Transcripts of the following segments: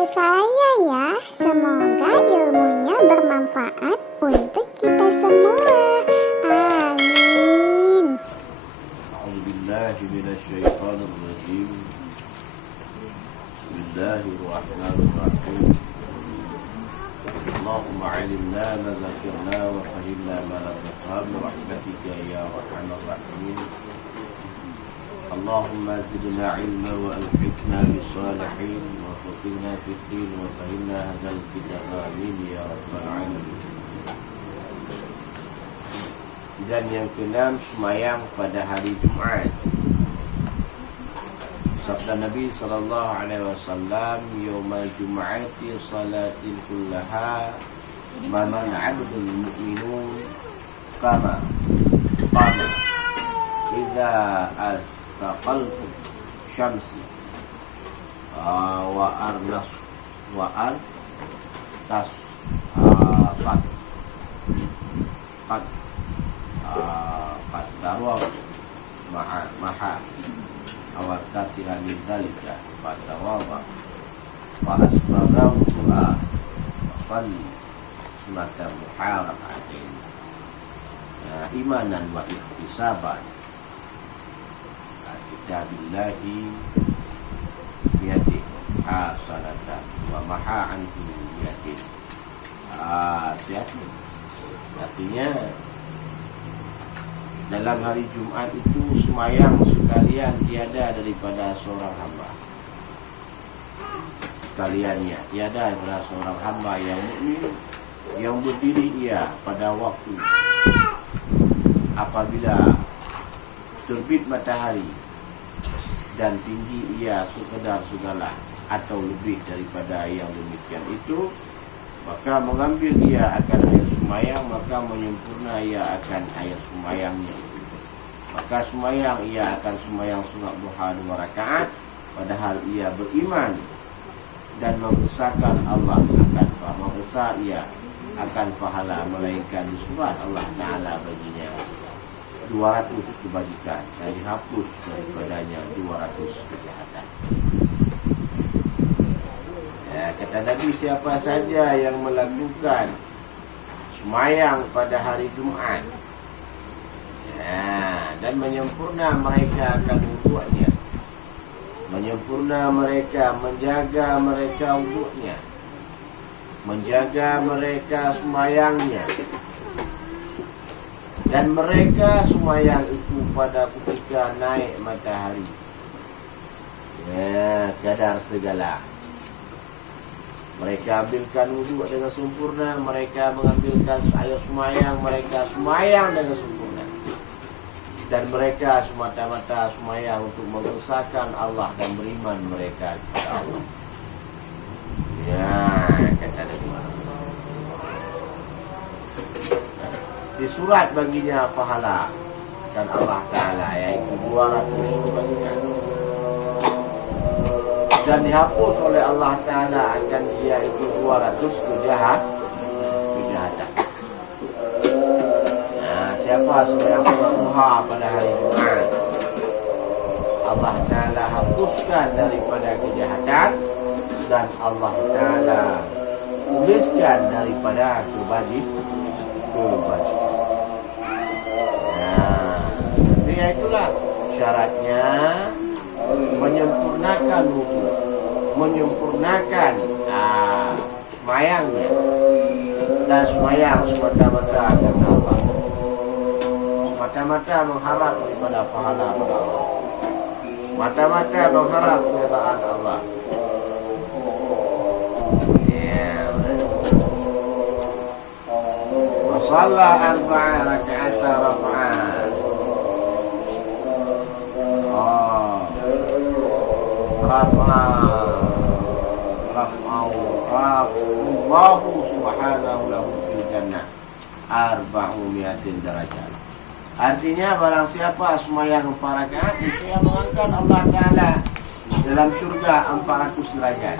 video saya ya. Semoga ilmunya bermanfaat untuk kita semua. Amin. A'udzubillahi minasyaitonir rajim. Bismillahirrahmanirrahim. Allahumma 'allimna ma dzakirna wa fahimna ma lam nafham bi rahmatika ya arhamar rahimin. Allahumma zidna 'ilma wa alhiqna bis salihin wa faqihna fid din wa fahimna hadzal kitab amin ya rabbal alamin. Dan yang keenam, semayang pada hari Jumat. Sabda Nabi sallallahu alaihi wasallam, "Yaumal Jum'ati salatin kullaha man 'abdul mu'minun qama idza astaqaltu syamsi wa arnas wa artas fat darwa maha awal katira min dalika fatawawa fa'asbaghahu fali sunata muharamatin imanan wa ihtisaban kitabillahi biyadih hasanatan wa maha anhu biyadih artinya dalam hari Jumat itu semayang sekalian tiada daripada seorang hamba. Sekaliannya tiada daripada seorang hamba yang mukmin yang berdiri ia pada waktu apabila terbit matahari dan tinggi ia sekedar segala atau lebih daripada yang demikian itu, maka mengambil ia akan air semayang, maka menyempurna ia akan air semayangnya itu. Maka semayang ia akan semayang sunat duha 2 rakaat, padahal ia beriman dan membesarkan Allah akan membesar ia akan pahala, melainkan disurat Allah Ta'ala baginya 200 kebajikan dan dihapus daripadanya 200 kejahatan. Kata Nabi, siapa saja yang melakukan semayang pada hari Jumat dan menyempurna mereka akan wudu'nya, menyempurna mereka, menjaga mereka wudu'nya, menjaga mereka semayangnya, dan mereka semayang itu pada ketika naik matahari kadar segala. Mereka ambilkan wudhu dengan sempurna, mereka mengambilkan air semayang, mereka semayang dengan sempurna. Dan mereka semata-mata semayang untuk membesarkan Allah dan beriman mereka kepada Allah. Ya, kata Nabi. Di surat baginya pahala dan Allah Ta'ala, yaitu 200 kebajikan. Dan dihapus oleh Allah Ta'ala akan dia itu 200 kejahatan. Siapa yang sholat duha pada hari Jumat, Allah Ta'ala hapuskan daripada kejahatan dan Allah Ta'ala tuliskan daripada kebajikan. Jadi itulah syaratnya, menyempurnakan wudu, menyempurnakan semayangnya, dan semayang semata-mata karena Allah, semata-mata mengharap daripada pahala pada Allah, semata-mata mengharap keridaan Allah. Shalla 4 rakaat rafa'an. Rafa'allahu subhanahu lahu fil jannah 400 derajat. Artinya barang siapa semayang 4 rakaat, itu yang mengangkat Allah Ta'ala dalam syurga 400 derajat.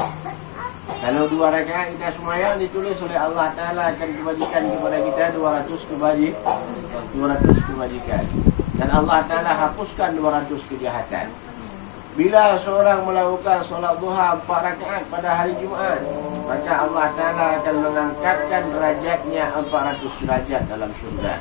Kalau 2 rakaat kita semayang, ditulis oleh Allah Ta'ala akan kebajikan kepada kita 200 kebajikan. Dan Allah Ta'ala hapuskan 200 kejahatan. Bila seorang melakukan solat duha 4 rakaat pada hari Jumaat, maka Allah Ta'ala akan mengangkatkan derajatnya 400 derajat dalam syurga.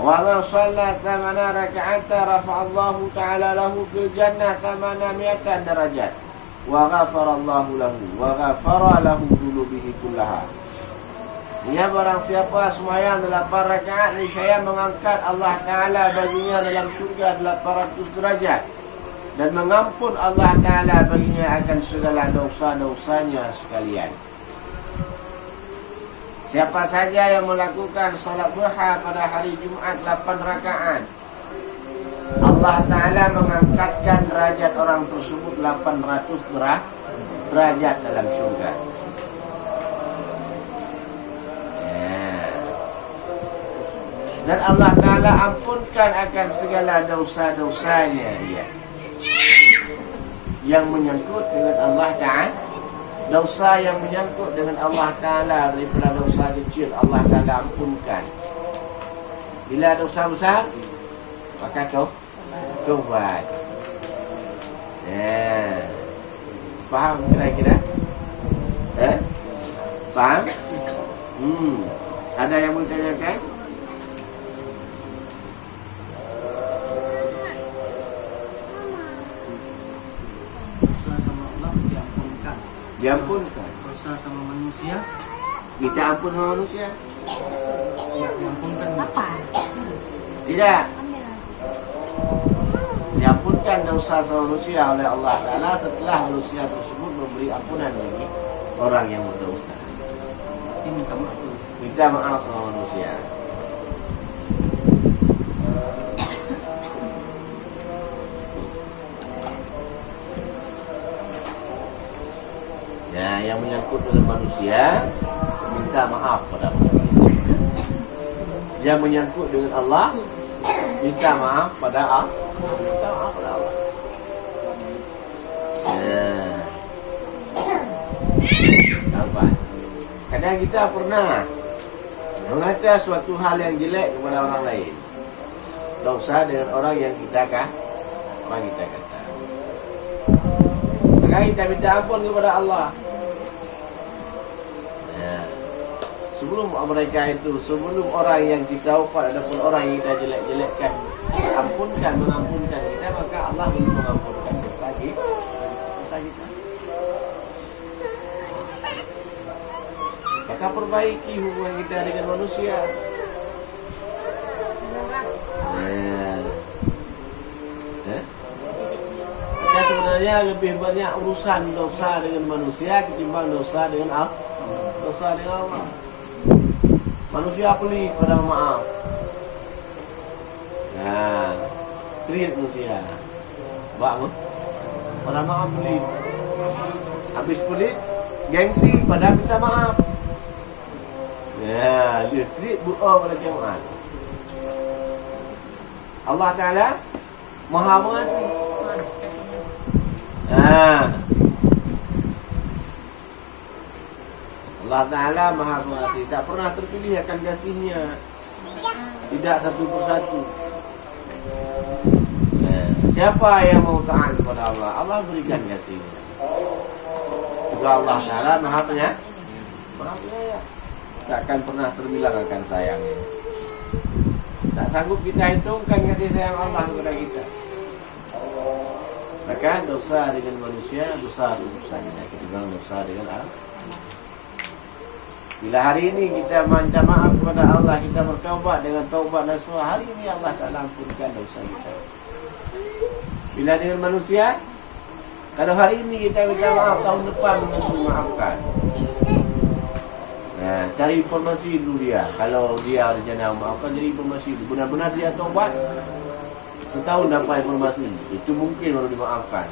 Wa man shalla 8 raka'ata rafa'allahu ta'ala lahu fil jannah 800 darajat. Wa ghafara Allahu lahu wa ghafara lahu dhunubihi kullaha. Ya, barang siapa sembahyang 8 rakaat, niscaya mengangkat Allah Ta'ala baginya dalam syurga 800 derajat, dan mengampun Allah Ta'ala baginya akan segala dosa-dosanya sekalian. Siapa saja yang melakukan solat duha pada hari Jumaat 8 rakaat, Allah Ta'ala mengangkatkan derajat orang tersebut 800 derajat dalam syurga. Dan Allah Ta'ala ampunkan akan segala dosa-dosanya dia, yang menyangkut dengan Allah Ta'ala. Dosa yang menyangkut dengan Allah Ta'ala daripada dosa kecil, Allah Ta'ala ampunkan. Bila dosa besar, maka taubat. Faham kira-kira? Faham? Ada yang mau tanyakan? Dosa sama Allah diampunkan. Diampunkan. Dosa sama manusia Minta ampun sama manusia? diampunkan. Apa? Tidak. Diampunkan dosa sama manusia oleh Allah Ta'ala setelah manusia tersebut memberi ampunan bagi orang yang berdosa. Ini minta maaf dulu. Minta maaf sama manusia. Ya, yang menyangkut dengan manusia, minta maaf pada manusia. Yang menyangkut dengan Allah, minta maaf pada Allah. Minta maaf pada Allah. Apa? Kadang kita pernah mengata suatu hal yang jelek kepada orang lain. Dosa dengan orang yang kita kata. Maka kita minta ampun kepada Allah. Sebelum mereka itu, sebelum orang yang kita ufat ataupun orang yang kita jelek-jelekkan mengampunkan kita, maka Allah belum mengampunkan dosa kita. Maka perbaiki hubungan kita dengan manusia. Maka sebenarnya lebih banyak urusan dosa dengan manusia ketimbang dosa dengan Allah. Manusia pelik pada maaf. Pelit manusia. Pada maaf pelit. Habis pelit, gengsi pada minta maaf. Dia pelit bu'a pada kiamat. Allah Ta'ala Maha Mengasih. Allah Ta'ala Maha Pengasih, tak pernah terpilih akan kasihnya, tidak satu persatu. Siapa yang mau taat kepada Allah, Allah berikan kasihnya. Juga Allah Ta'ala Maha Penyayang, tak akan pernah terbilang akan sayangnya. Tak sanggup kita hitungkan kasih sayang Allah kepada kita. Maka dosa dengan manusia besar urusannya ketimbang dosa dengan Allah. Bila hari ini kita minta maaf kepada Allah, kita bertaubat dengan taubat nasuha, hari ini Allah Ta'ala ampunkan dosa kita. Bila dengan manusia, kalau hari ini kita minta maaf, tahun depan mungkin maafkan. Cari informasi dulu dia. Kalau dia rencana maafkan, jadi informasi dulu. Benar-benar dia taubat, setahun dapat informasi, itu mungkin baru dimaafkan.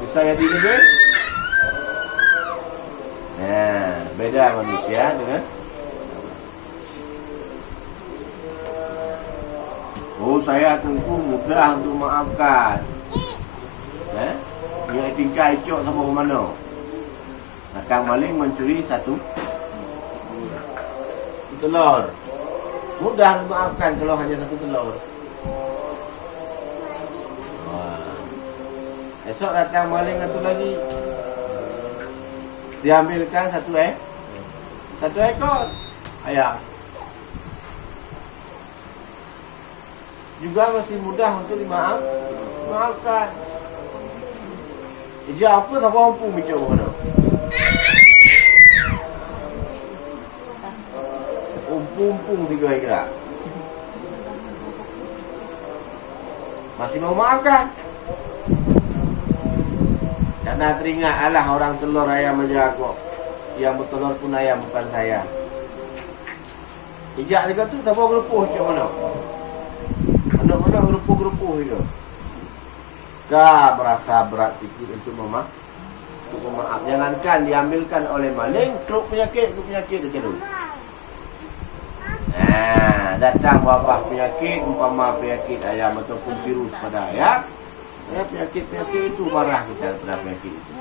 Bisa jadi lebih. Beda manusia dengan saya tentu mudah untuk maafkan. Dia tingkah icok sama mana? Nakang maling mencuri satu telur. Mudah memaafkan kalau hanya satu telur. Esok datang maling satu lagi. Diambilkan satu ekor ayam. Juga masih mudah untuk dimaafkan. Jadi apa tak mampu macam mana? Umpung 3 ekor. Masih mau maafkan? Karena teringat alah orang telur ayam aja kok. Yang bertelur pun ayam bukan saya. Ijak juga tu tak mau gerupuh macam mana? Mana-mana gerupuh-gerupuh itu. Kah berasa berat sikit untuk memaaf. Jangankan diambilkan oleh maling, truk penyakit dia dulu. Datang wabah penyakit, umpama penyakit ayam ataupun virus pada ayam. Penyakit-penyakit itu marah kita pada penyakit itu.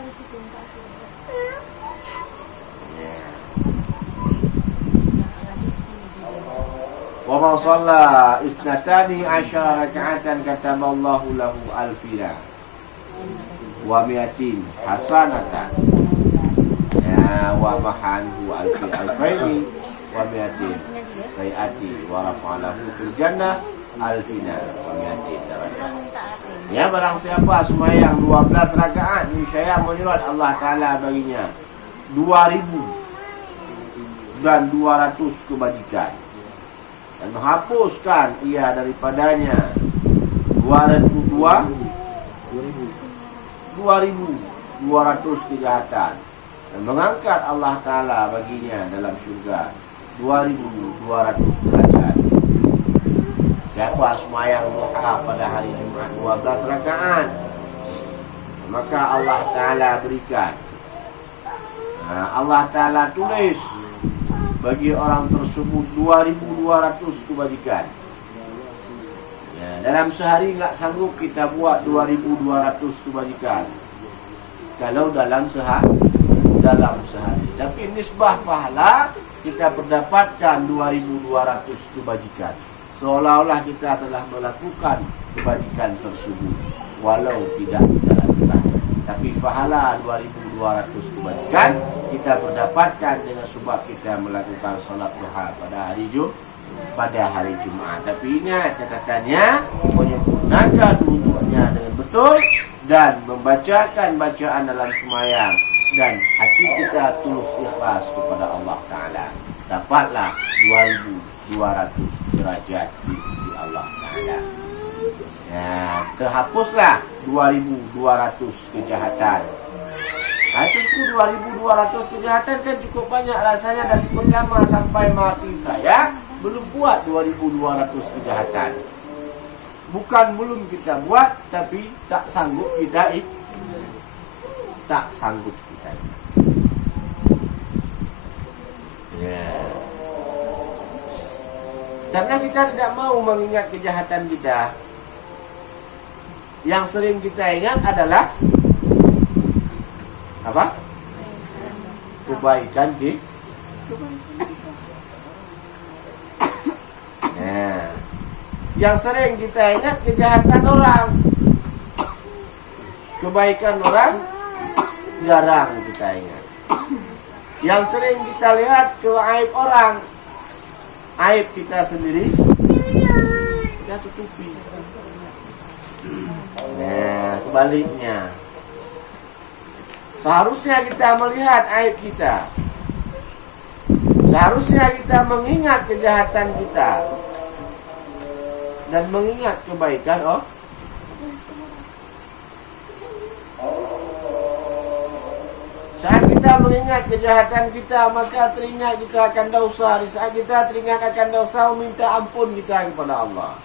Wa man shalla isnatani asyara raka'atan kataballahu lahu alfina wa mi'atin hasanatan wa mahanhu alfaini wa mi'atin sayati wa rafa'alahu fil jannah alfina wa mi'atin darajat. Ya, barang siapa sembahyang 12 rakaat niscaya menurut Allah Ta'ala baginya 2,000 dan 200 kebajikan, dan menghapuskan ia daripadanya 2,200 kejahatan, dan mengangkat Allah Ta'ala baginya dalam syurga 2,200 derajat. Siapa sembahyang duha pada hari Jumaat 12 rakaat, maka Allah Ta'ala berikan, Allah Ta'ala tulis bagi orang tersebut 2,200 kebajikan. Dalam sehari tak sanggup kita buat 2,200 kebajikan kalau dalam sehari. Tapi nisbah pahala kita mendapatkan 2,200 kebajikan, seolah-olah kita telah melakukan kebajikan tersebut walau tidak kita lakukan. Tapi pahala 2,200 kebajikan kita mendapatkan dengan sebab kita melakukan salat duha pada hari Jumaat. Tapi ingat catatannya, menyempurnakan wuduknya dengan betul dan membacakan bacaan dalam sembahyang, dan hati kita tulus ikhlas kepada Allah Ta'ala. Dapatlah 2,200 derajat di sisi Allah Ta'ala. Terhapuslah 2,200 kejahatan. Itu 2,200 kejahatan kan cukup banyak rasanya. Dari pertama sampai mati saya belum buat 2,200 kejahatan. Bukan belum kita buat, tapi tak sanggup kita. Karena kita tidak mau mengingat kejahatan kita. Yang sering kita ingat adalah apa? Kebaikan kita. Yang sering kita ingat kejahatan orang, kebaikan orang jarang kita ingat. Yang sering kita lihat ke aib orang, aib kita sendiri kita tutupi. Sebaliknya, seharusnya kita melihat aib kita, seharusnya kita mengingat kejahatan kita dan mengingat kebaikan Saat kita mengingat kejahatan kita, maka teringat kita akan dosa. Di saat kita teringat akan dosa, meminta ampun kita kepada Allah.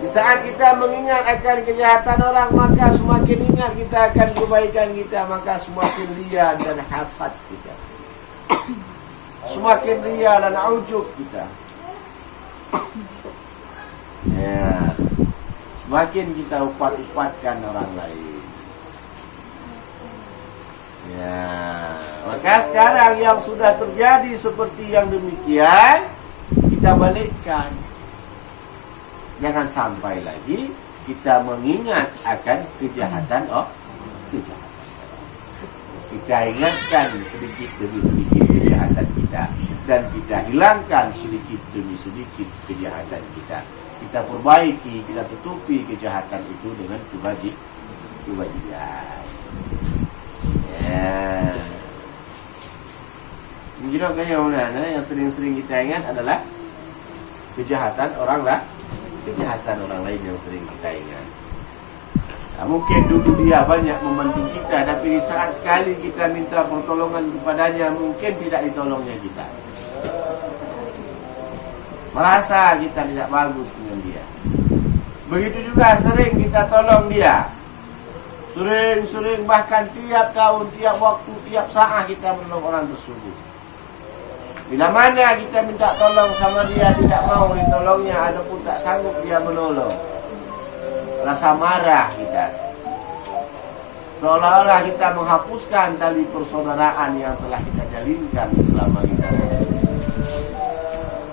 Di saat kita mengingat akan kejahatan orang, maka semakin ingat kita akan kebaikan kita, maka semakin ria dan hasad kita, semakin ria dan ujub kita. Semakin kita upat-upatkan orang lain. Maka sekarang yang sudah terjadi seperti yang demikian, kita balikkan. Jangan sampai lagi kita mengingat akan kejahatan kejahatan. Kita ingatkan sedikit demi sedikit kejahatan kita, dan kita hilangkan sedikit demi sedikit kejahatan kita. Kita perbaiki, kita tutupi kejahatan itu dengan kebajikan. Ya. Menjadi yang mana yang sering-sering kita ingat adalah kejahatan orang lain yang sering kita ingat. Nah, mungkin dulu dia banyak membantu kita, tapi di saat sekali kita minta pertolongan kepadanya, mungkin tidak ditolongnya kita. Merasa kita tidak bagus dengan dia. Begitu juga sering kita tolong dia. Sering-sering, bahkan tiap tahun, tiap waktu, tiap saat kita menolong orang tersebut. Bila mana kita minta tolong sama dia, tidak mau ditolongnya ataupun tak sanggup dia menolong, rasa marah kita. Seolah-olah kita menghapuskan tali persaudaraan yang telah kita jalinkan selama kita.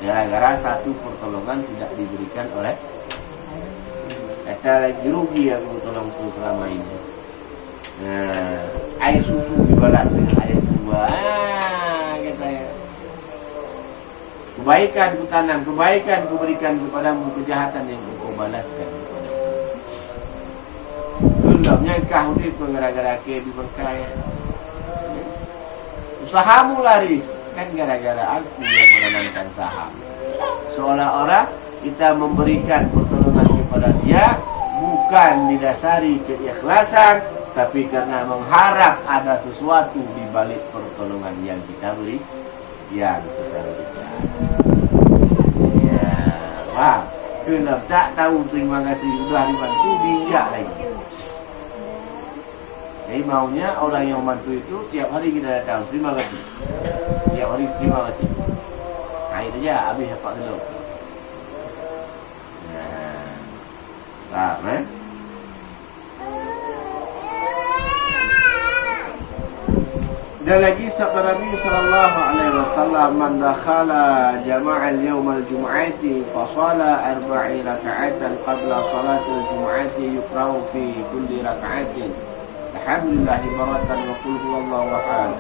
Gara-gara satu pertolongan tidak diberikan oleh kita, lagi rugi aku tolong tu selama ini. Air susu dibalas dengan air buah, katanya. Kebaikan ku tanam, kebaikan ku berikan kepadamu, kejahatan yang kau balaskan. Gelapnya kau ni gara-gara ke diberkaya. Usahamu laris, kan gara-gara aku yang menanamkan saham. Seolah-olah kita memberikan pertolongan kepada dia bukan didasari keikhlasan, tapi karena mengharap ada sesuatu di balik pertolongan yang kita beri, yang kita berikan. Ya, wah, kenapa tak tahu terima kasih sudah dibantu, bijak lagi. Jadi maunya orang yang membantu itu tiap hari kita datang, terima kasih. Tiap hari terima kasih. Nah itu aja, habis apa dulu. Paham, Dan lagi sabda Nabi sallallahu alaihi wasallam, man dakhala jama'al yawm al-jum'ati fa shala 40 raka'atan qabla salatil jum'ati yuqra'u fi kulli raka'atin alhamdulillah maratan wa qul huwallahu ahad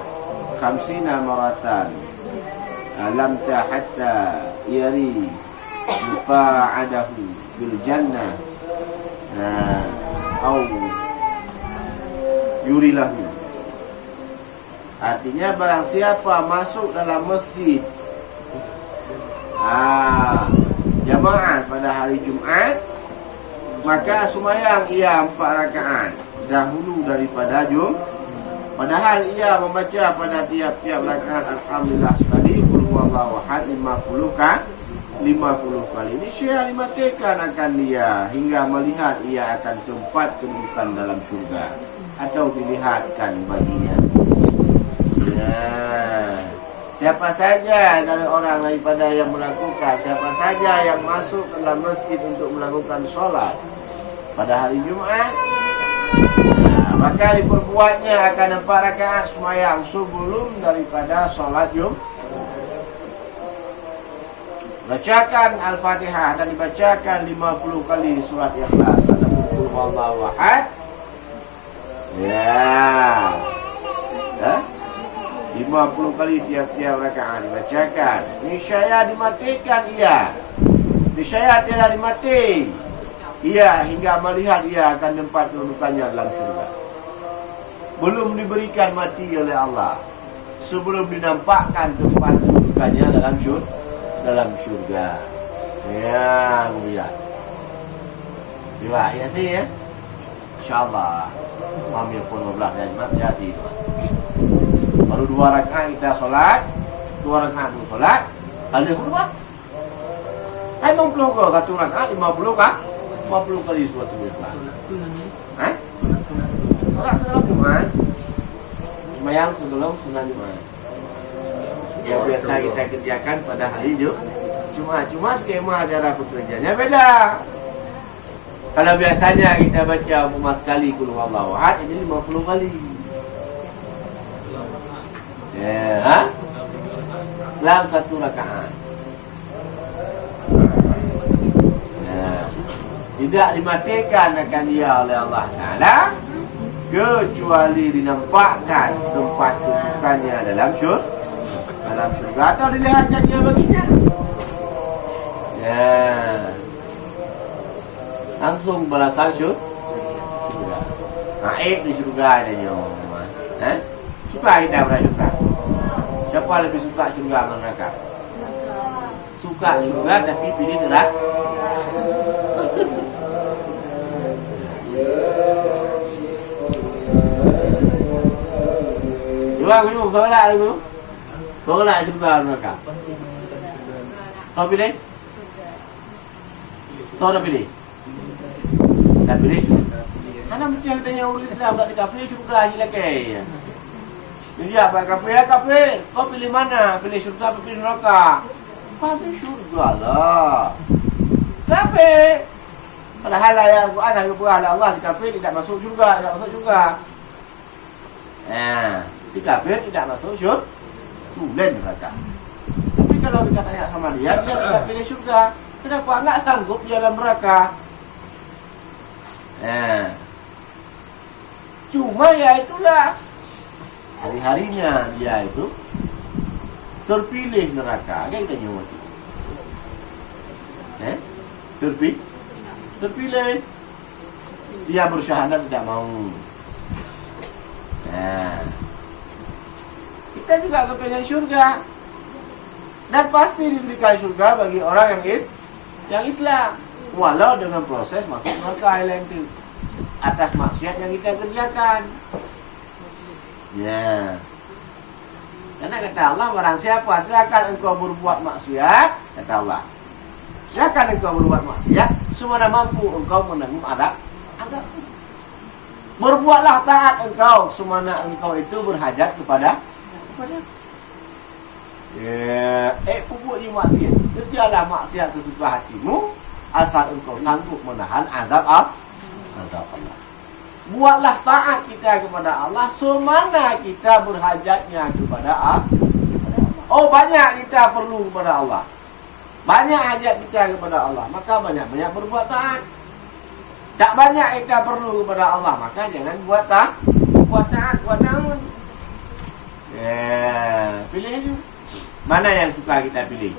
50 maratan lam ta hatta yari muqa'adahu bil jannah au yurilahu. Artinya barang siapa masuk dalam masjid jamaah pada hari Jumat, maka sembahyang ia 4 rakaat dahulu daripada padahal ia membaca pada tiap-tiap rakaat alhamdulillah sekali, qul huwallahu ahad 50 kali. Ini saya dimatikan akan dia hingga melihat ia akan tempat kedudukan dalam syurga atau dilihatkan baginya. Siapa saja dari orang daripada yang melakukan, siapa saja yang masuk ke dalam masjid untuk melakukan solat pada hari Jumat, maka diperbuatnya akan 4 rakaat sembahyang sebelum daripada solat Jumat. Bacakan Al-Fatihah dan dibacakan 50 kali surat Ikhlas atau qul huwallahu ahad. Ya. 50 kali tiap-tiap rakaat dibacakan. Niscaya dimatikan ia. Niscaya tiada dimati. Ia hingga melihat ia akan tempat kedudukannya dalam syurga. Belum diberikan mati oleh Allah sebelum dinampakkan tempat kedudukannya dalam syurga. Ya, mulia. Riwayat ya. Insyaallah. Ambil pun 12 dan jadi. Baru 2 rakaat kita solat, 2 rakaat pun solat, ada khutbah. Kan 50 ke satu rakaat 50 kah? 50 kali suatu ikhlas. Solat sebelum Jumat. Sembahyang sebelum sunat Jumat. Yang biasa kita kerjakan pada hari Jumat. Cuma skema cara pekerjaannya beda. Kalau biasanya kita baca 5 kali qul huwallahu ahad, ini 50 kali. Ya, dalam 1 rakaat. tidak dimatikan akan dia oleh Allah Ta'ala kecuali dinampakkan tempat kedudukannya dalam syurga atau dilihatkannya baginya. Ya, langsung balasan syurga. Naik di syurga adanya. Suka kita bersyukur. Siapa lebih suka syurga atau neraka? Suka syurga tapi pilih neraka. Dua minum, kau nak dulu. Kau nak syurga atau neraka? Pasti menentukan surga. Kau pilih? Kau dah pilih? Dah pilih syurga. Karena mesti ada yang ulit Islam tak dikafir syurga je lah kaya. Jadi apa kafir? Kau pilih mana? Pilih syurga atau pilih neraka? Pilih syurga lah. Kafir. Padahal ayat Al-Quran yang berbuah Allah di kafir tidak masuk syurga, tidak masuk syurga. Di kafir tidak masuk syurga. Tulen neraka. Tapi kalau kita tanya sama dia tidak pilih syurga. Kenapa enggak sanggup di dalam neraka? Cuma ya itulah hari-harinya dia itu terpilih neraka. Kan kita nyawa itu. Terpilih. Dia bersyahadat tidak mau. Kita juga kepengen syurga. Dan pasti diberikan syurga bagi orang yang Islam. Walau dengan proses masuk neraka itu atas maksiat yang kita kerjakan. Ya. Karena kata Allah, barang siapa silakan engkau berbuat maksiat, kata Allah. Silakan engkau berbuat maksiat, semana mampu engkau menanggung adab. Berbuatlah taat engkau, semana engkau itu berhajat kepada. Pupuk di maksiat. Kerjalah maksiat sesuka hatimu, asal engkau sanggup menahan azab Allah. Buatlah taat kita kepada Allah semana kita berhajatnya kepada Allah. Oh, banyak kita perlu kepada Allah. Banyak hajat kita kepada Allah, maka banyak-banyak berbuat taat. Tak banyak kita perlu kepada Allah, maka jangan buat taat. Buat namun. Pilih itu. Mana yang suka kita pilih?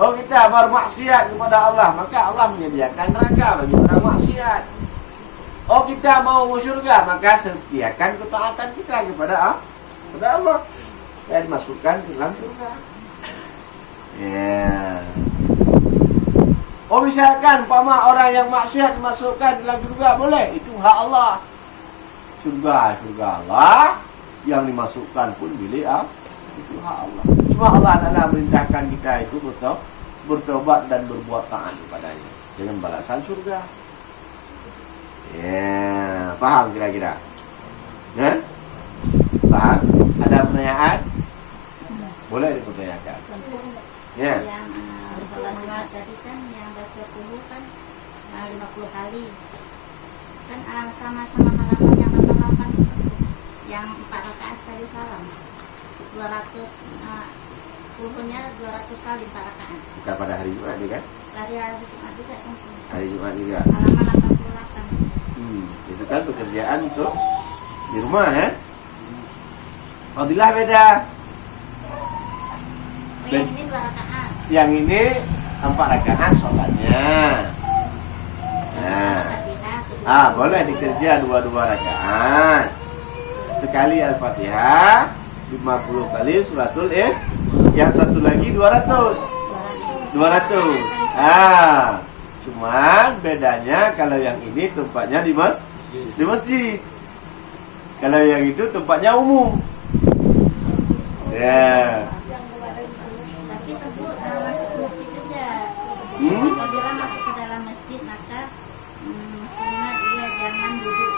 Oh, kita bermaksiat kepada Allah, maka Allah menyediakan neraka bagi orang maksiat. Oh, kita mau syurga, maka sediakan ketaatan kita kepada Allah dan dimasukkan ke dalam syurga. Oh, misalkan orang yang maksiat dimasukkan dalam syurga, boleh, itu hak Allah. Syurga Allah yang dimasukkan pun milik Allah. Itu hak Allah. Cuma Allah Ta'ala merintahkan kita itu bertobat dan berbuat taat kepadanya dengan balasan surga. Paham kira-kira? Paham? Ada pertanyaan? Boleh dipertanyakan. Yang sholat tadi kan yang baca kuhu kan 50 kali. Kan sama-sama halaman yang 88 yang 4 rakaat sekali salam. 200 kuhunya 200 kali 4 rakaat. Bukan pada hari Jumat kan? Hari Jumat juga kan. Hari Jumat juga. Halaman 88. Itu kan pekerjaan untuk di rumah ya. Fadilah beda. Yang ini 2 rakaat. Yang ini 4 rakaat sholatnya. Boleh dikerja 2 rakaat. Sekali Al-Fatihah, 50 kali suratul yang satu lagi 200. Cuman bedanya kalau yang ini tempatnya di masjid. Kalau yang itu tempatnya umum. Tapi tentu masuk ke masjid juga. Apabila masuk ke dalam masjid maka sunat dia jangan duduk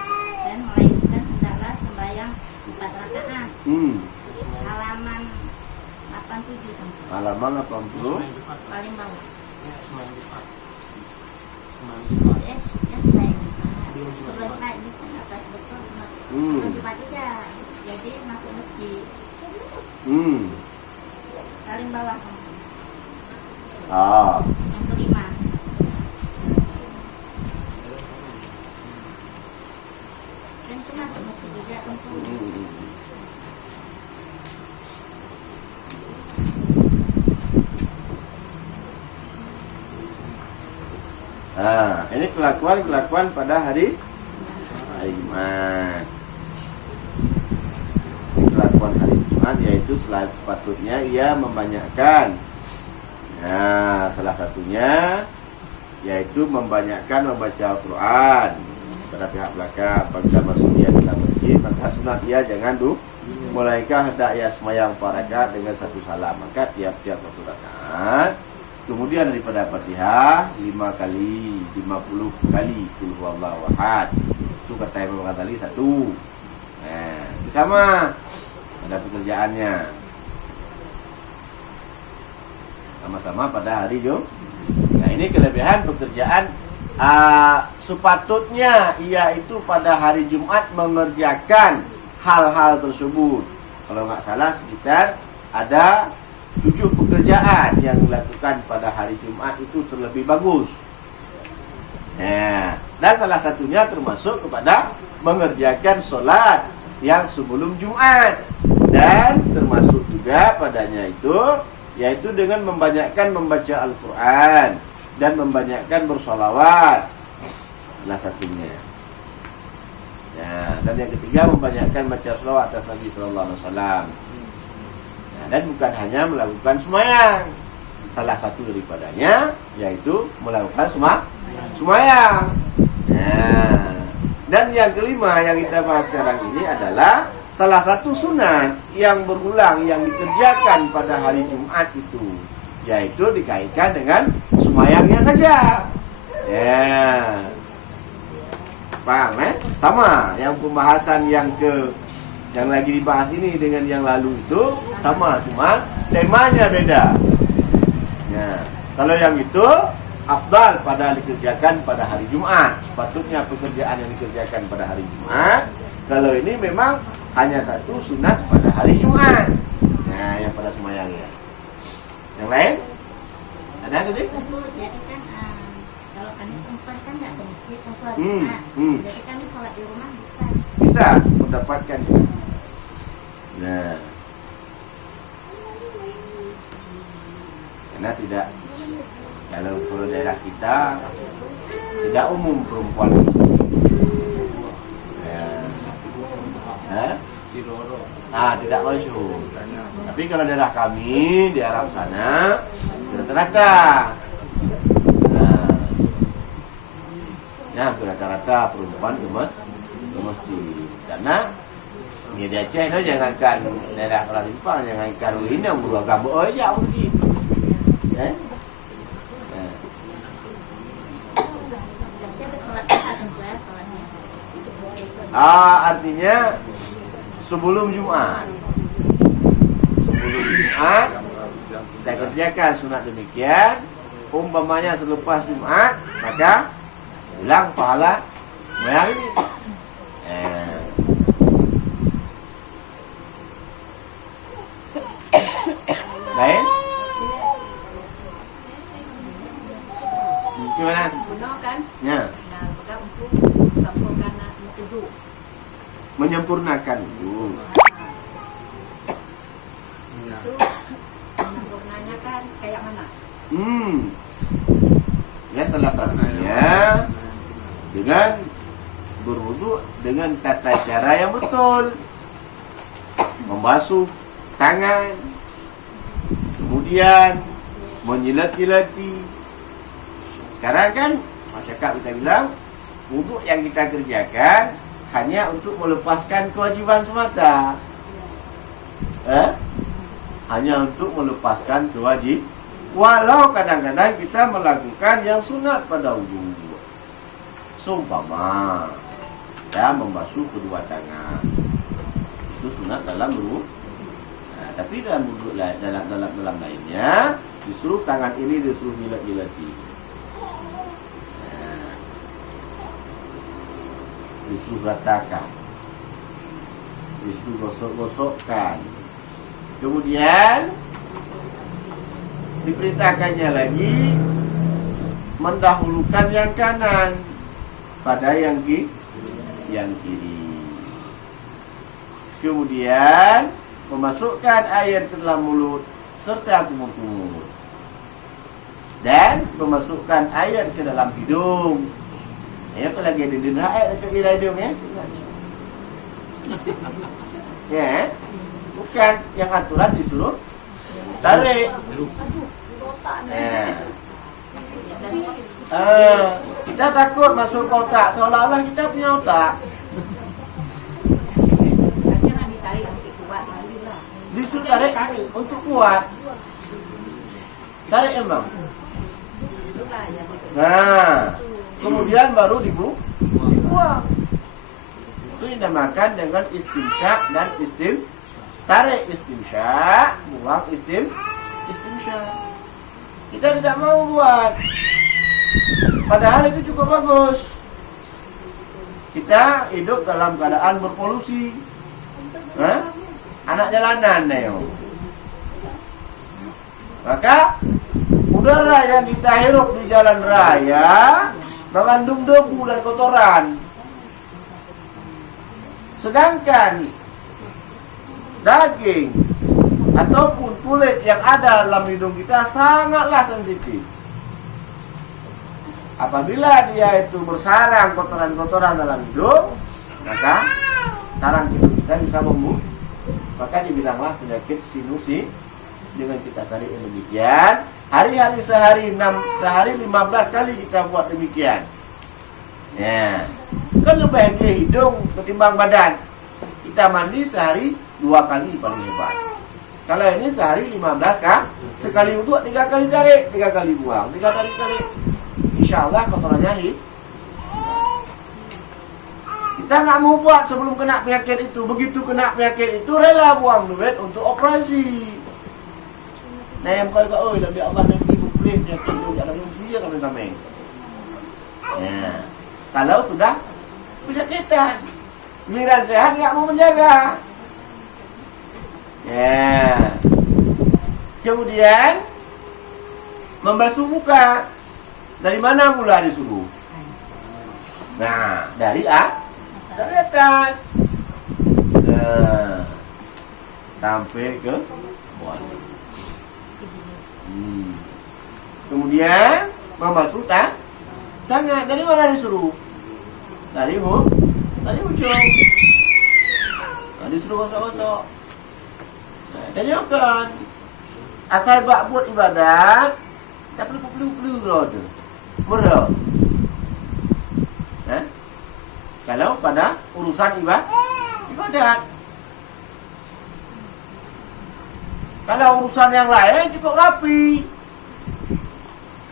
dan melainkan hendaklah sembahyang 4 rakaat. Halaman 87 kan. Halaman 80 Paling bawah. Sebelum naik di atas betul sebelum Jumat juga. Jadi masuk masjid. Paling bawah. Yang kelima. Ini kelakuan pada hari Jumat. Kelakuan hari Jumat yaitu selain sepatutnya ia membanyakkan. Nah, salah satunya yaitu membanyakkan membaca Al-Quran pada pihak belakang. Apabila masuk ia dalam masjid, maka sunat ia jangan mulaikah hendak ia sembahyang 4 rakaat dengan 1 salam. Maka tiap-tiap 1 rakaat, kemudian daripada Fatihah 5 kali, 50 kali Qul huwallahu ahad. Itu kata Imam Ghazali 1. Nah, itu sama pada pekerjaannya. Sama-sama pada hari Jumat. Nah, ini kelebihan pekerjaan. Sepatutnya ia itu pada hari Jumat mengerjakan hal-hal tersebut. Kalau nggak salah sekitar ada 7 pekerjaan yang dilakukan pada hari Jumat itu terlebih bagus. Nah, dan salah satunya termasuk kepada mengerjakan solat yang sebelum Jumat, dan termasuk juga padanya itu yaitu dengan membanyakkan membaca Al-Quran dan membanyakkan bersolawat. Salah satunya. Ya, dan yang ketiga membanyakkan baca selawat atas Nabi Sallallahu Alaihi Wasallam. Nah, dan bukan hanya melakukan sembahyang, salah satu daripadanya yaitu melakukan sembahyang. Nah, dan yang kelima yang kita bahas sekarang ini adalah salah satu sunat yang berulang yang dikerjakan pada hari Jumat itu, yaitu dikaitkan dengan sembahyangnya saja. Ya. Paham Sama yang pembahasan yang lagi dibahas ini dengan yang lalu itu sama, cuma temanya beda. Ya. Kalau yang itu afdal pada dikerjakan pada hari Jumat, sepatutnya pekerjaan yang dikerjakan pada hari Jumat. Kalau ini memang hanya satu sunat pada hari Jumat. Nah, yang pada sembahyangnya. Yang lain? Ada tadi? Betul, jadi kan kalau kami perempuan kan nggak ke masjid untuk hari Jumat. Jadi kami sholat di rumah bisa. Bisa mendapatkan juga. Nah, karena tidak, kalau daerah kita tidak umum perempuan di masjid. Tidak masyhur. Tapi kalau daerah kami di Arab sana rata-rata, rata-rata perempuan ke masjid. Karena di Aceh itu jangankan daerah Kuala Lumpur, jangankan ini yang beragam aja masjid. Artinya sebelum Jumat kita kerjakan sunat demikian. Umpamanya selepas Jumat, maka hilang pahala sembahyang ini. Lain? Gimana? Benar kan? Ya. Nah, maka untuk sempurnakan wudu. Menyempurnakan itu. Itu menyempurnanya kan kayak mana? Ya, salah satunya dengan berwudu dengan tata cara yang betul. Membasuh tangan, kemudian menjilat-jilati. Sekarang kan masyarakat kita bilang wudu yang kita kerjakan hanya untuk melepaskan kewajiban semata. Hanya untuk melepaskan kewajiban. Walau kadang-kadang kita melakukan yang sunat pada wudu. Seumpama kita membasuh kedua tangan, itu sunat dalam wudu. Tapi dalam wudu dalam lainnya disuruh tangan ini disuruh jilat-jilati. Disuruh ratakan, disuruh gosok-gosokkan. Kemudian diperintahkannya lagi mendahulukan yang kanan pada yang kiri. Kemudian memasukkan air ke dalam mulut serta kumur-kumur. dan memasukkan air ke dalam hidung. Ya, apa lagi ada denda air ke dalam hidung ya? Ya, bukan yang aturan disuruh tarik. Kita takut masuk kotak seolah-olah kita punya otak. Disuruh tarik untuk kuat. Tarik emang. Nah, kemudian baru dibuang. Itu dinamakan dengan istimsyak dan tarik istimsyak, buang istimsyak. Kita tidak mau buat. Padahal itu cukup bagus. Kita hidup dalam keadaan berpolusi. Anak jalanan Neo. Maka udara yang kita hirup di jalan raya mengandung debu dan kotoran. Sedangkan daging ataupun kulit yang ada dalam hidung kita sangatlah sensitif. Apabila dia itu bersarang kotoran-kotoran dalam hidung, maka sarang hidung kita bisa membunuh. Maka dibilanglah penyakit sinusi dengan kita tarik demikian. Hari-hari sehari 15 kali kita buat demikian. Ya, kan lebih baik hidung ketimbang badan. Kita mandi sehari 2 kali paling hebat. Kalau ini sehari 15 kan? Sekali untuk 3 kali tarik, 3 kali buang, 3 kali tarik. Insya Allah kotorannya hidup. Kita nggak mau buat sebelum kena penyakit itu. Begitu kena penyakit itu rela buang duit untuk operasi. Nah yang kau lebih akan ibu kulit penyakit itu jangan sendiri kami. Ya, kalau sudah penyakitan, giliran sehat nggak mau menjaga. Ya, kemudian membasuh muka. Dari mana mula disuruh? Nah, dari atas. Nah, sampai ke bawah. Kemudian membasuh tangan. Dari mana disuruh? Dari ujung. Nah, disuruh gosok-gosok. Nah, tanyakan. Asal buat ibadat, tak perlu roda. Murah. Kalau pada urusan ibadat. Kalau urusan yang lain cukup rapi.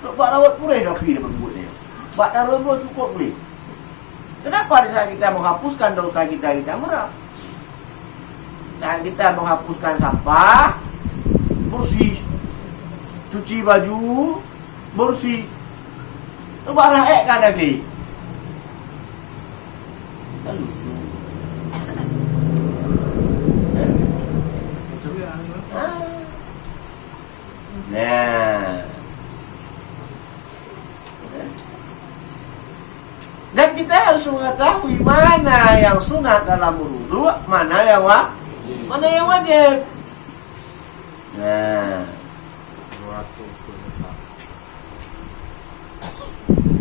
Buat rawat purih rapi dapat buatnya. Buat taruh cukup boleh. Kenapa di saat kita menghapuskan dosa kita murah? Saat kita menghapuskan sampah, bersih. Cuci baju, bersih. Buat rakyat kan lagi. Nah, dan kita harus mengetahui mana yang sunat dalam wudu, mana yang wajib. Nah,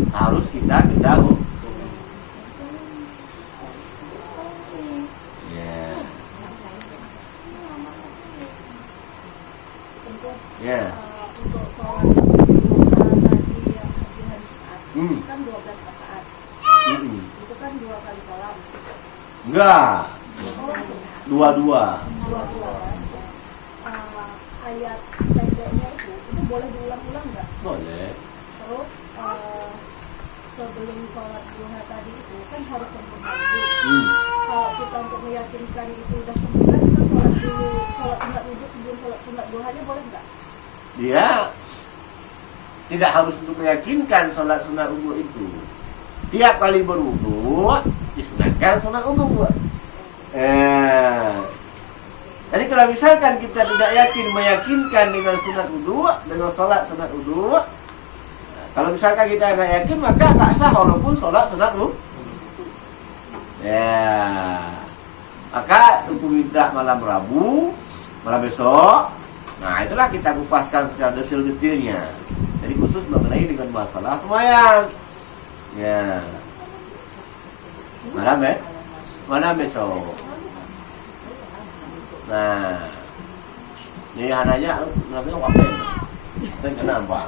harus kita tahu. Ya. Untuk sholat tadi yang di hari Jumat kan 12 rakaat. Itu kan 2 kali sholat. Enggak. Dua-dua. Ayat pendeknya itu boleh diulang-ulang nggak? Boleh. Terus sebelum sholat duha tadi itu kan harus sempurna. Kalau kita untuk meyakinkan itu udah sempurna, kita sholat dulu, sholat sunat wudhu sebelum sholat sunat duhanya boleh nggak? Dia tidak harus untuk meyakinkan sholat sunat wudu itu. Tiap kali berwudu disunatkan sunat wudu. Jadi kalau misalkan kita tidak meyakinkan dengan sunat wudu, dengan sholat sunat wudu, kalau misalkan kita tidak yakin maka nggak sah walaupun sholat sunat wudu. Ya, maka untuk minta malam Rabu, malam besok. Nah itulah kita kupaskan secara detail-detailnya. Jadi khusus mengenai dengan masalah sembahyang. Ya. Mana besok. Nah, ini hananya namanya wapen. Absen kenapa?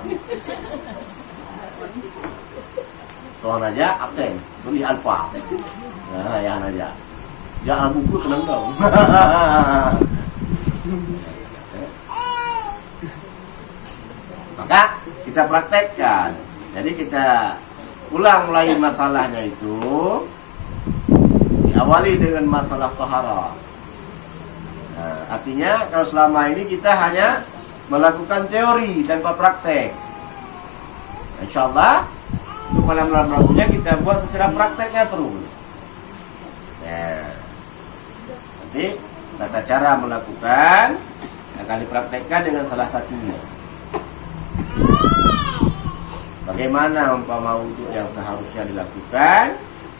Soal aja absen, beli alfa. Nah, ya aja. Jangan buku kenang dong. Maka kita praktekkan. Jadi kita ulang mulai masalahnya itu diawali dengan masalah taharah. Nah, artinya kalau selama ini kita hanya melakukan teori tanpa praktek. Insya Allah untuk malam-malam Rabunya kita buat secara prakteknya terus. Nah, nanti tata cara melakukan akan dipraktekkan dengan salah satunya. Bagaimana umpama wudhu yang seharusnya dilakukan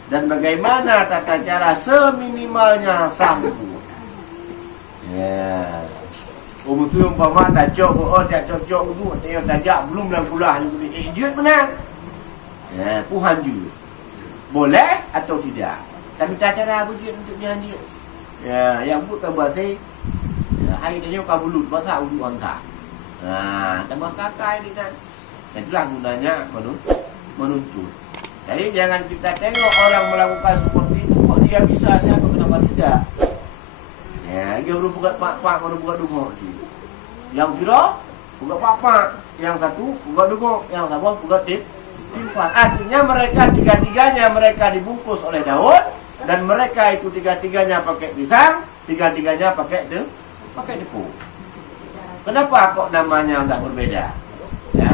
dan bagaimana tata cara seminimalnya sah wudhu. Ya. Betul umpama tak cocok wudhu, tajak belum dalam kulah ni. Dia benar. Ya, puhan juga. Boleh atau tidak? Tapi tata cara wudhu untuk dia. Ya, yang bukan berarti hari ini kau bulut masa wudhu angka. Nah, tambah kakak ini kan. Itulah gunanya menuntut. Jadi jangan kita tengok orang melakukan seperti itu kok dia bisa, siapa kenapa tidak. Ya, dia baru buka pak-pak, baru buka dungok. Yang Firo buka pak-pak, yang satu buka dungok, yang satu buka timpat. Artinya mereka tiga-tiganya mereka dibungkus oleh daun dan mereka itu tiga-tiganya pakai pisang, tiga-tiganya pakai depu. Kenapa kok namanya udah berbeda? Ya.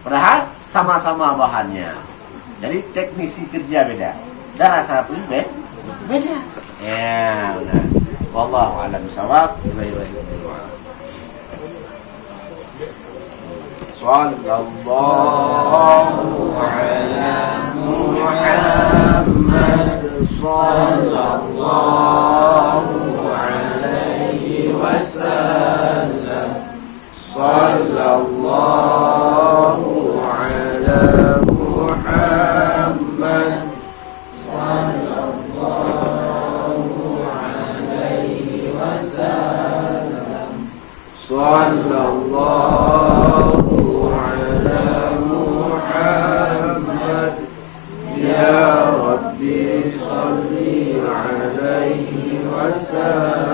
Padahal sama-sama bahannya. Jadi teknisi kerja beda. Dan rasa pun beda. Ya, benar. Wallahu a'lam bishawab. Sallallahu ala Muhammad sallallahu alaihi wasallam sallallahu ala Muhammad sallallahu alaihi wasallam sallallahu ala Muhammad ya Rabbi salli alaihi wasallam